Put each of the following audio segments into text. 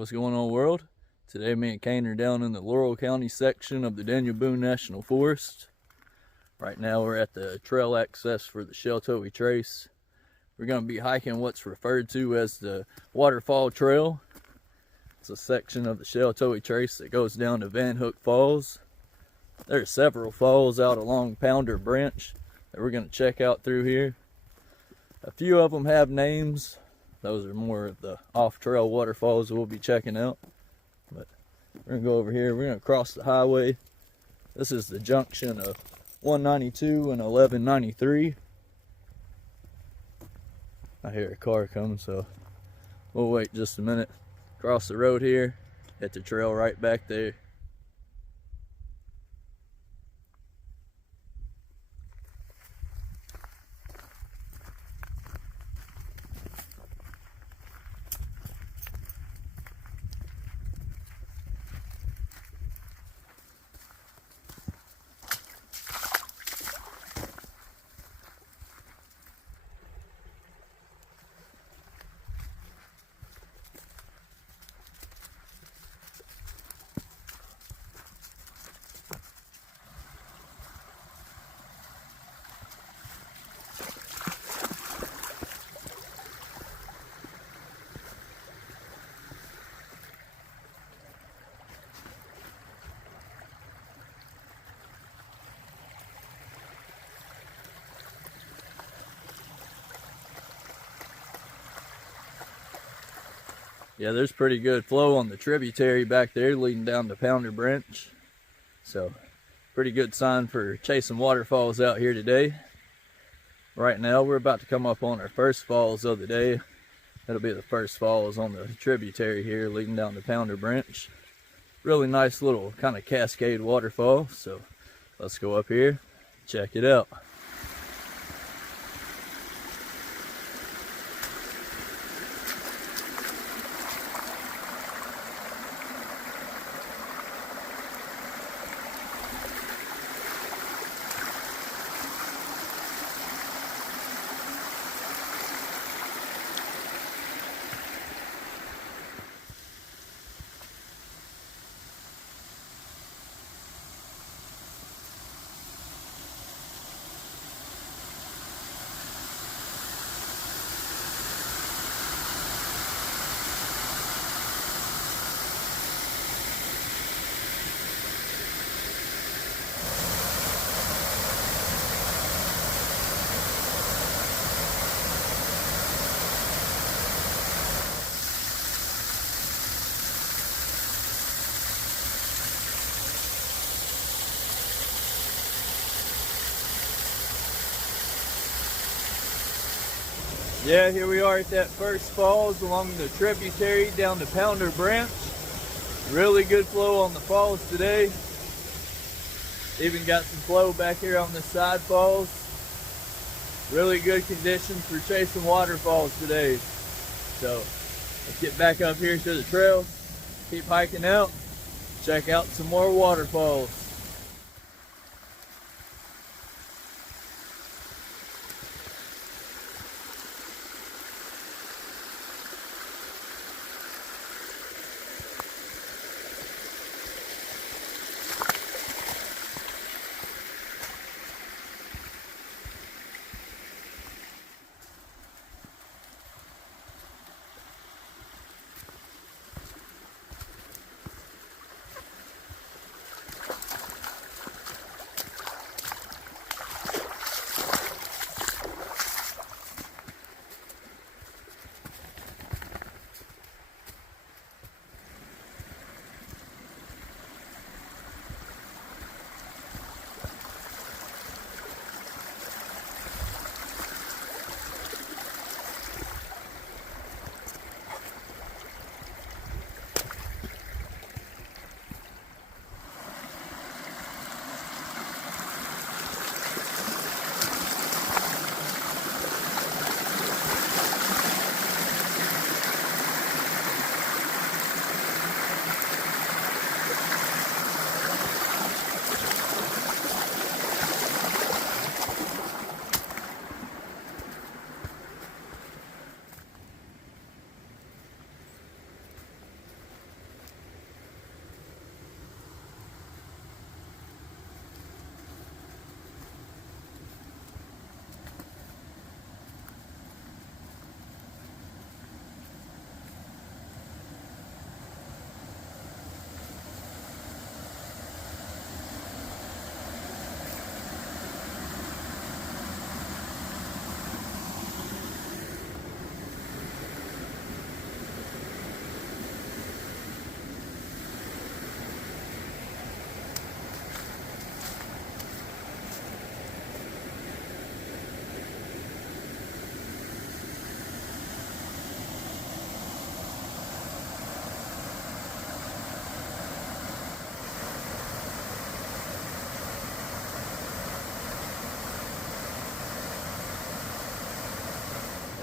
What's going on, world? Today me and Kane are down in the Laurel County section of the Boone National Forest. Right now we're at the trail access for the Sheltowee Trace. We're going to be hiking what's referred to as the Waterfall Trail. It's a section of the Sheltowee Trace that goes down to Vanhook Falls. There are several falls out along Pounder Gorge that we're going to check out through here. A few of them have names. Those are more of the off-trail waterfalls we'll be checking out. But we're going to go over here. We're going to cross the highway. This is the junction of 192 and 1193. I hear a car coming, so we'll wait just a minute. Cross the road here, hit the trail right back there. Yeah, there's pretty good flow on the tributary back there leading down to Pounder Gorge. So, pretty good sign for chasing waterfalls out here today. Right now, we're about to come up on our first falls of the day. That'll be the first falls on the tributary here leading down to Pounder Gorge. Really nice little kind of cascade waterfall. So, let's go up here, check it out. Yeah, here we are at that first falls along the tributary down to Pounder Gorge. Really good flow on the falls today. Even got some flow back here on the side falls. Really good conditions for chasing waterfalls today. So let's get back up here to the trail, keep hiking out, check out some more waterfalls.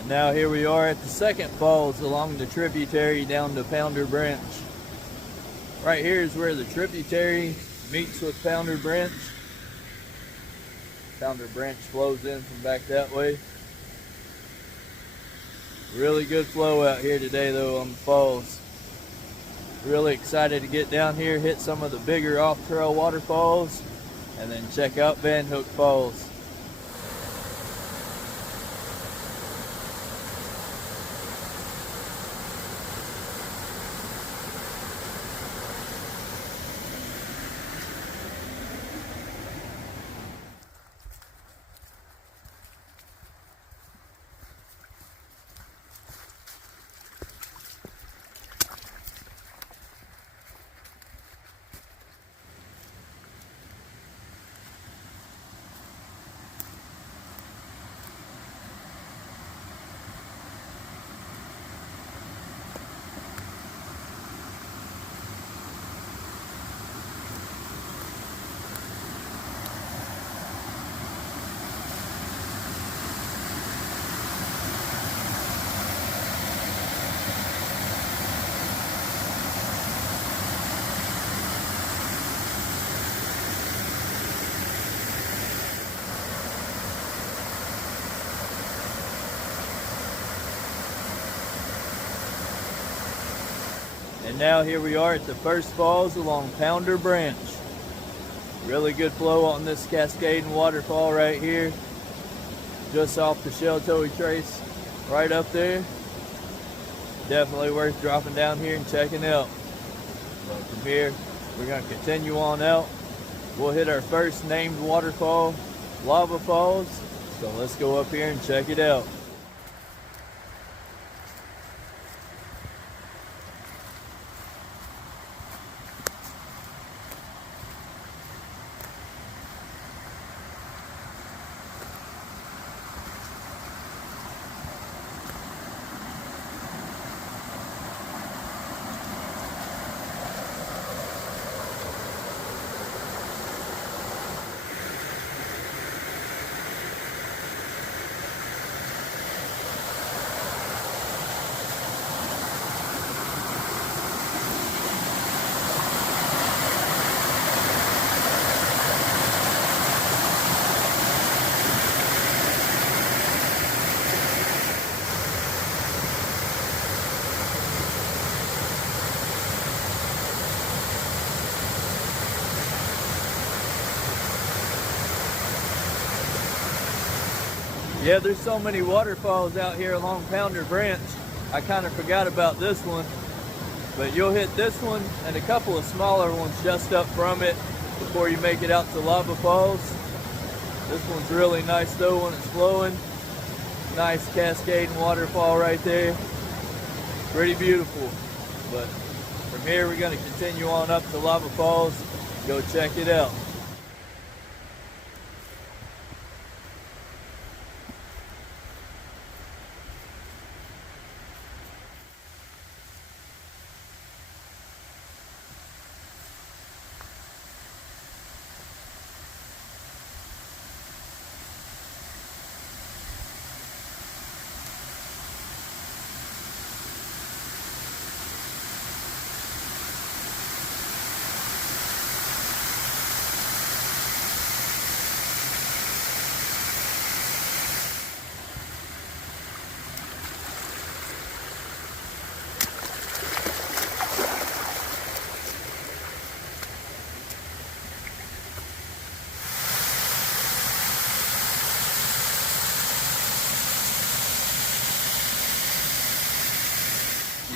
Now here we are at the second falls along the tributary down to Pounder Branch. Right here is where the tributary meets with Pounder Branch. Pounder Branch flows in from back that way. Really good flow out here today though on the falls. Really excited to get down here, hit some of the bigger off-trail waterfalls, and then check out Vanhook Falls. And now here we are at the first falls along Pounder Branch. Really good flow on this cascade and waterfall right here. Just off the Sheltowee Trace, right up there. Definitely worth dropping down here and checking out. But from here, we're going to continue on out. We'll hit our first named waterfall, Lava Falls. So let's go up here and check it out. Yeah, there's so many waterfalls out here along Pounder Branch. I kind of forgot about this one, but you'll hit this one and a couple of smaller ones just up from it before you make it out to Lava Falls. This one's really nice though when it's flowing. Nice cascade and waterfall right there. Pretty beautiful. But from here we're going to continue on up to Lava Falls. Go check it out.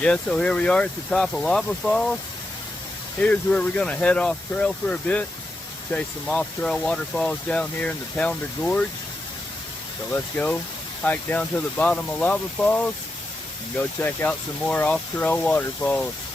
Yeah, so here we are at the top of Lava Falls. Here's where we're gonna head off trail for a bit. Chase some off-trail waterfalls down here in the Pounder Gorge. So let's go hike down to the bottom of Lava Falls and go check out some more off-trail waterfalls.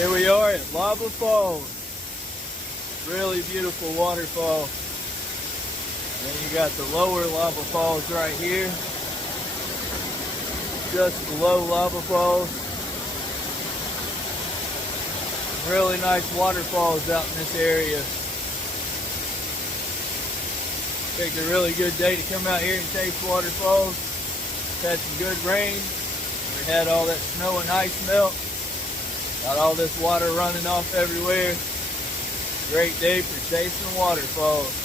Here we are at Lava Falls. Really beautiful waterfall. Then you got the lower Lava Falls right here. Just below Lava Falls. Really nice waterfalls out in this area. Picked a really good day to come out here and taste waterfalls. Had some good rain. We had all that snow and ice melt. Got all this water running off everywhere. Great day for chasing waterfalls.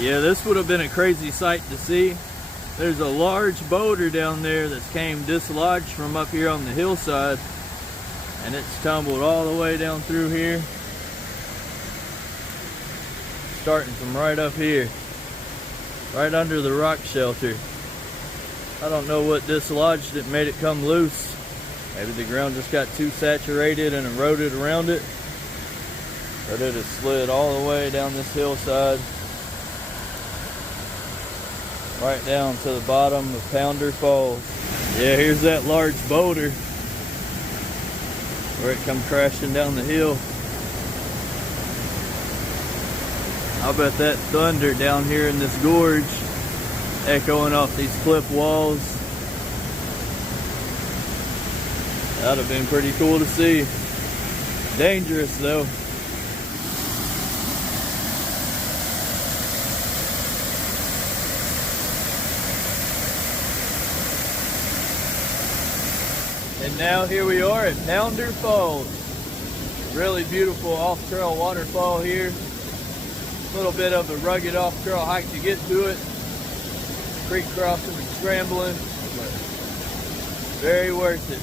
Yeah, this would have been a crazy sight to see. There's a large boulder down there that's came dislodged from up here on the hillside, and it's tumbled all the way down through here, starting from right up here, right under the rock shelter. I don't know what dislodged it, made it come loose. Maybe the ground just got too saturated and eroded around it, but it has slid all the way down this hillside, right down to the bottom of Pounder Falls. Yeah, here's that large boulder where it come crashing down the hill. I bet that thunder down here in this gorge, echoing off these cliff walls. That'd have been pretty cool to see. Dangerous though. And now here we are at Pounder Falls. Really beautiful off-trail waterfall here. A little bit of a rugged off-trail hike to get to it. Creek crossing and scrambling, but very worth it.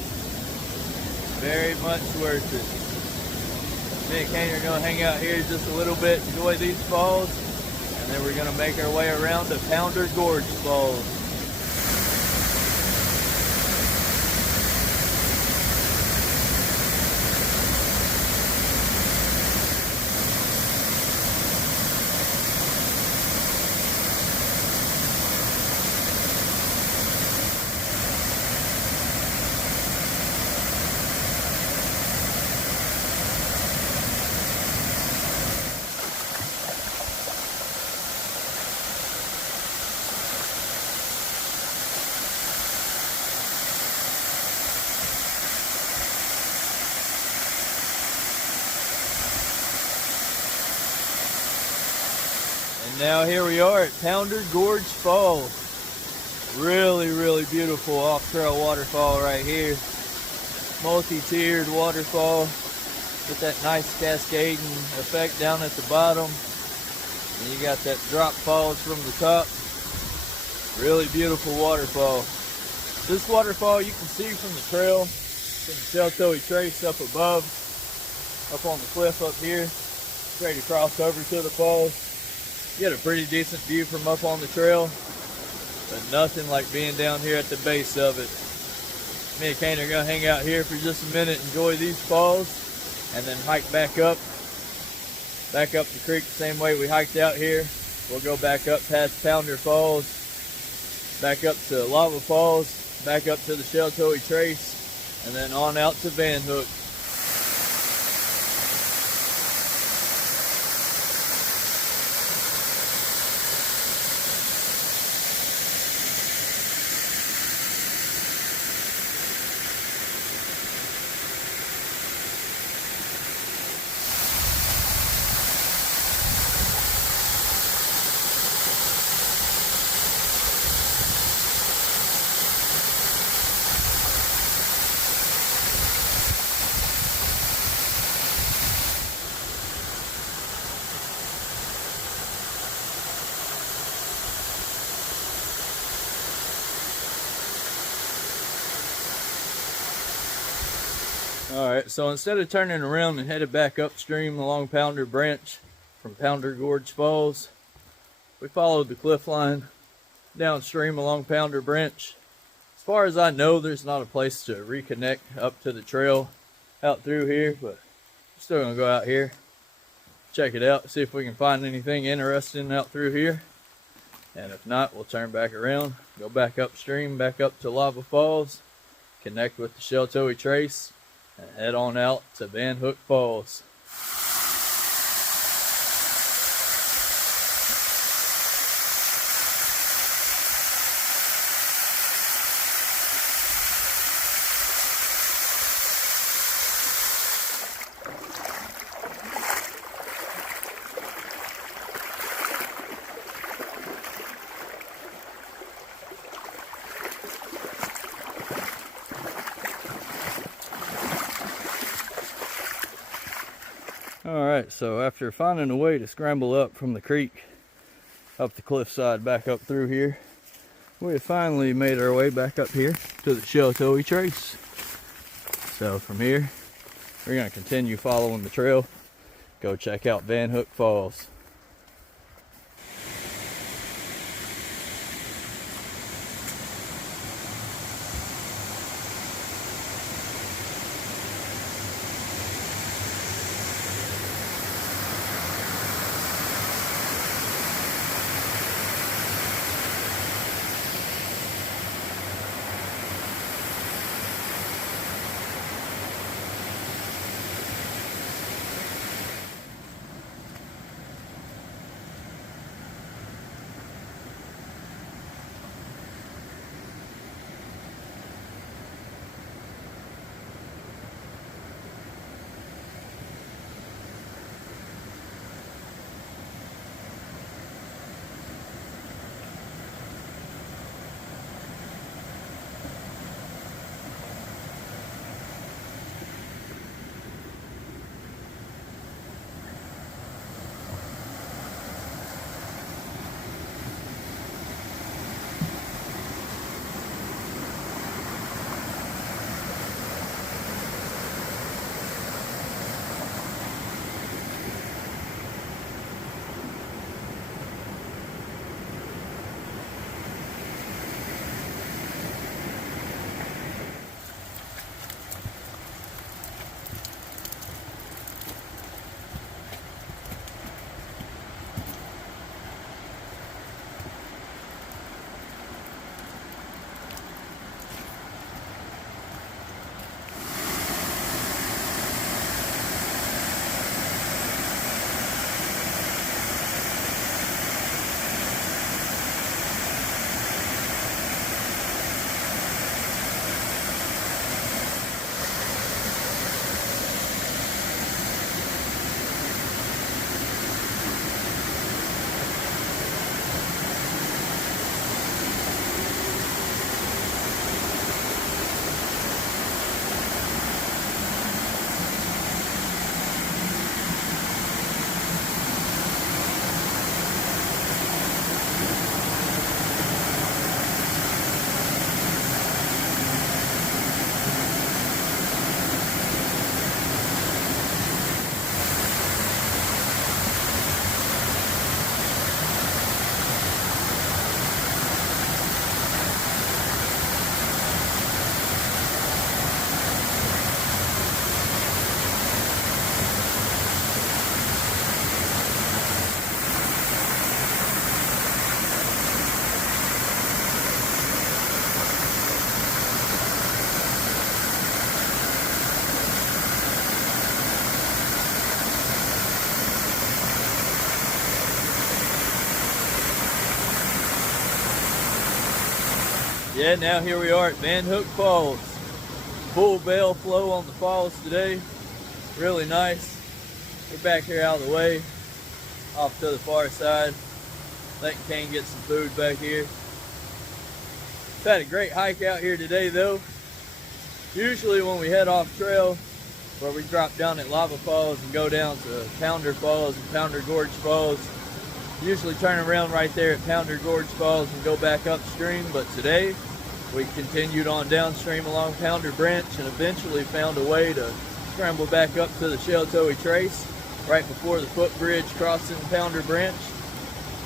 Very much worth it. Me and Kane are going to hang out here just a little bit, enjoy these falls, and then we're going to make our way around to Pounder Gorge Falls. And now here we are at Pounder Gorge Falls. Really beautiful off-trail waterfall right here. Multi-tiered waterfall with that nice cascading effect down at the bottom. And you got that drop falls from the top. Really beautiful waterfall. This waterfall you can see from the trail, from the Sheltowee Trace up above, up on the cliff up here, straight across over to the falls. You get a pretty decent view from up on the trail, but nothing like being down here at the base of it. Me and Kane are gonna hang out here for just a minute, enjoy these falls, and then hike back up the creek the same way we hiked out here. We'll go back up past Pounder Falls, back up to Lava Falls, back up to the Sheltowee Trace, and then on out to Vanhook. Alright, so instead of turning around and headed back upstream along Pounder Branch from Pounder Gorge Falls, we followed the cliff line downstream along Pounder Branch. As far as I know, there's not a place to reconnect up to the trail out through here, but we're still going to go out here, check it out, see if we can find anything interesting out through here. And if not, we'll turn back around, go back upstream, back up to Lava Falls, connect with the Sheltowee Trace, and head on out to Vanhook Falls. Alright, so after finding a way to scramble up from the creek, up the cliffside, back up through here, we have finally made our way back up here to the Sheltowee Trace. So from here, we're going to continue following the trail, go check out Vanhook Falls. Yeah, now here we are at Vanhook Falls. Full bell flow on the falls today. Really nice. We're back here out of the way, off to the far side. Letting Kane get some food back here. We've had a great hike out here today though. Usually when we head off trail, where we drop down at Lava Falls and go down to Pounder Falls and Pounder Gorge Falls, usually turn around right there at Pounder Gorge Falls and go back upstream, but today we continued on downstream along Pounder Branch and eventually found a way to scramble back up to the Sheltowee Trace right before the footbridge crossing Pounder Branch.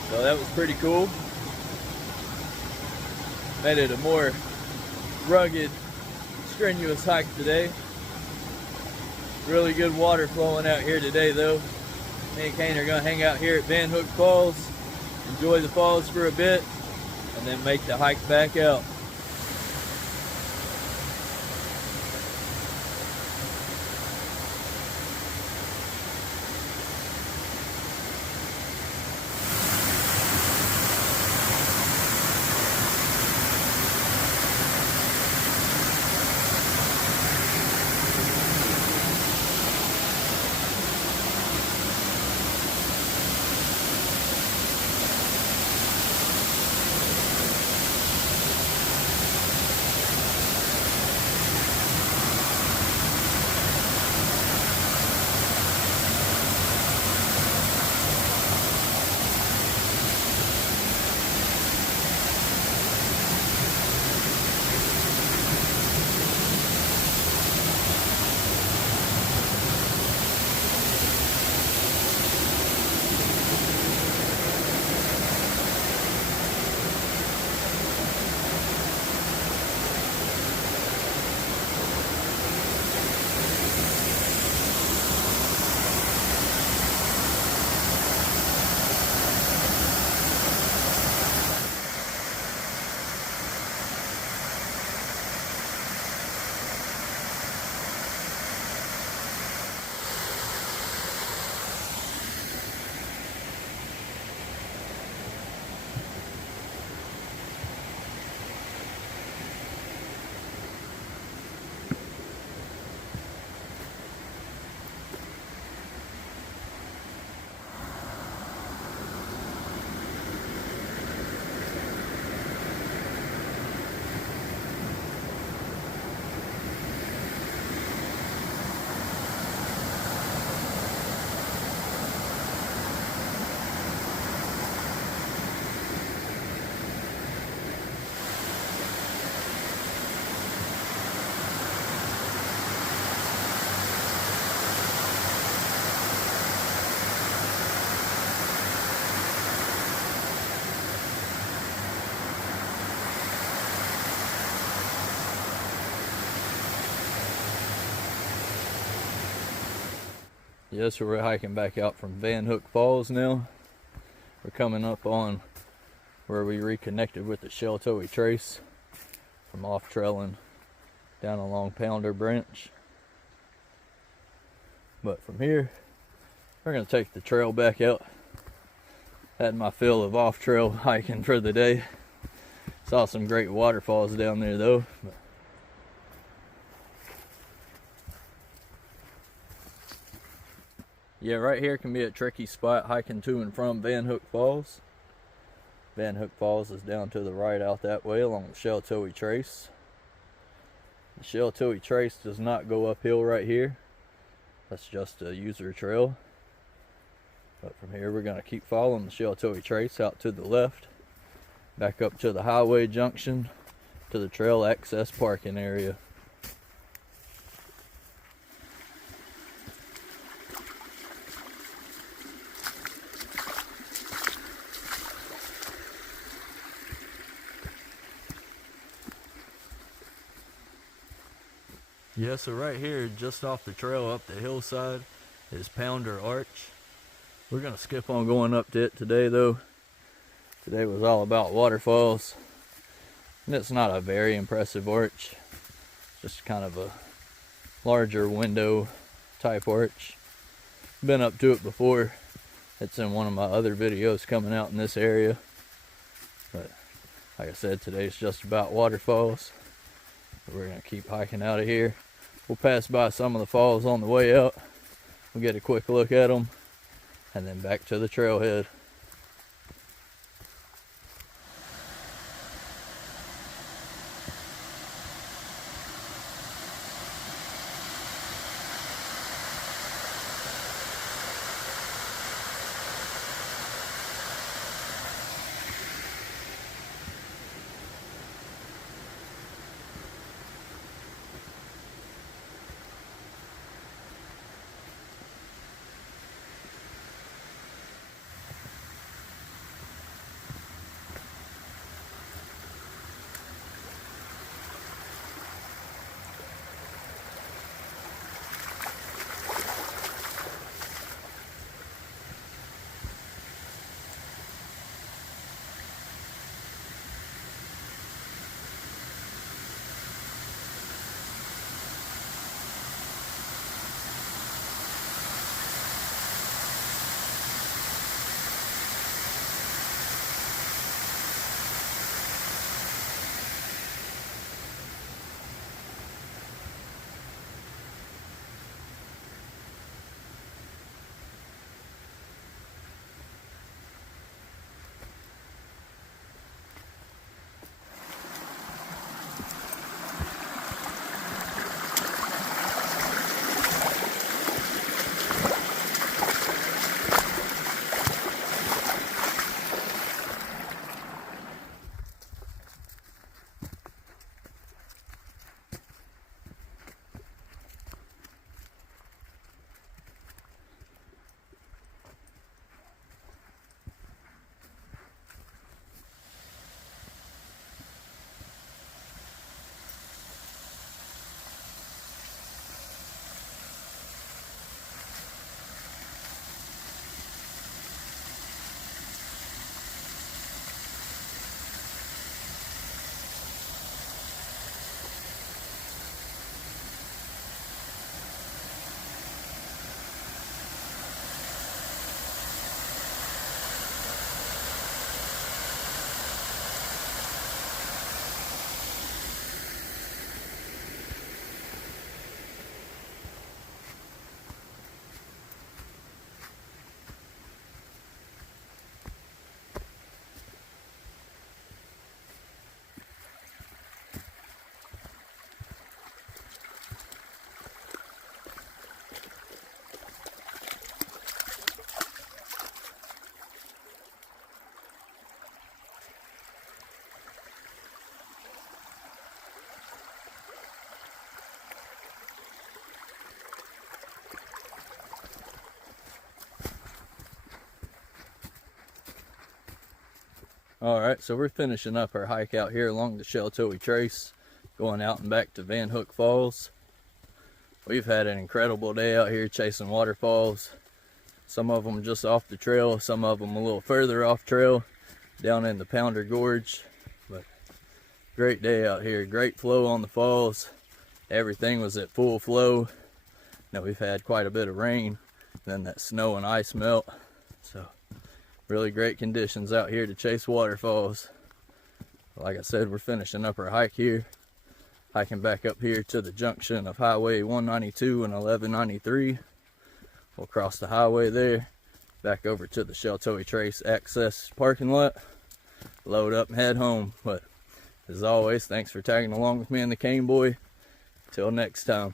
So that was pretty cool. Made it a more rugged, strenuous hike today. Really good water flowing out here today though. Me and Kane are going to hang out here at Vanhook Falls, enjoy the falls for a bit, and then make the hike back out. Yes, we're hiking back out from Vanhook Falls now. We're coming up on where we reconnected with the Sheltowee Trace from off trailing down along Pounder Branch. But from here, we're going to take the trail back out. Had my fill of off-trail hiking for the day. Saw some great waterfalls down there though. Yeah, right here can be a tricky spot hiking to and from Vanhook Falls. Vanhook Falls is down to the right out that way along the Sheltowee Trace. The Sheltowee Trace does not go uphill right here. That's just a user trail. But from here we're going to keep following the Sheltowee Trace out to the left, back up to the highway junction, to the trail access parking area. Yeah, so right here, just off the trail up the hillside, is Pounder Arch. We're going to skip on going up to it today though. Today was all about waterfalls. And it's not a very impressive arch. Just kind of a larger window type arch. Been up to it before. It's in one of my other videos coming out in this area. But Like I said, today's just about waterfalls. We're gonna keep hiking out of here. We'll pass by some of the falls on the way out. We'll get a quick look at them and then back to the trailhead. Alright, so we're finishing up our hike out here along the Sheltowee Trace, going out and back to Vanhook Falls. We've had an incredible day out here chasing waterfalls. Some of them just off the trail, some of them a little further off trail, down in the Pounder Gorge. But great day out here, great flow on the falls. Everything was at full flow. Now we've had quite a bit of rain, then that snow and ice melt. So really great conditions out here to chase waterfalls. Like I said, we're finishing up our hike here, hiking back up here to the junction of Highway 192 and 1193. We'll cross the highway there, back over to the Sheltowee Trace access parking lot, load up and head home. But as always, thanks for tagging along with me and the Cane Boy. Till next time.